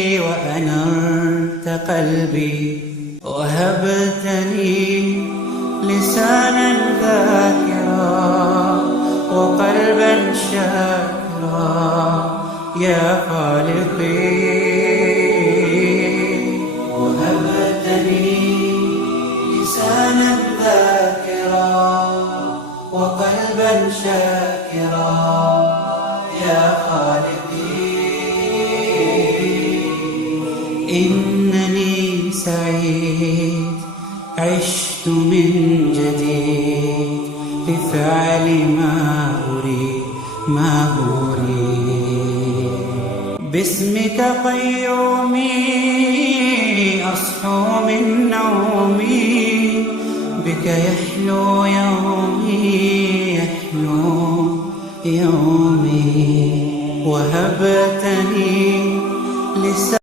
وأنرت قلبي وهبتني لسانا ذاكرا وقلبا شاكرا يا خالقي. وهبتني لسانا ذاكرا وقلبا شاكرا يا خالقي. إنني سعيد عشت من جديد لفعل ما أريد باسمك قيومي أصحو من نومي بك يحلو يومي وهبتني لسان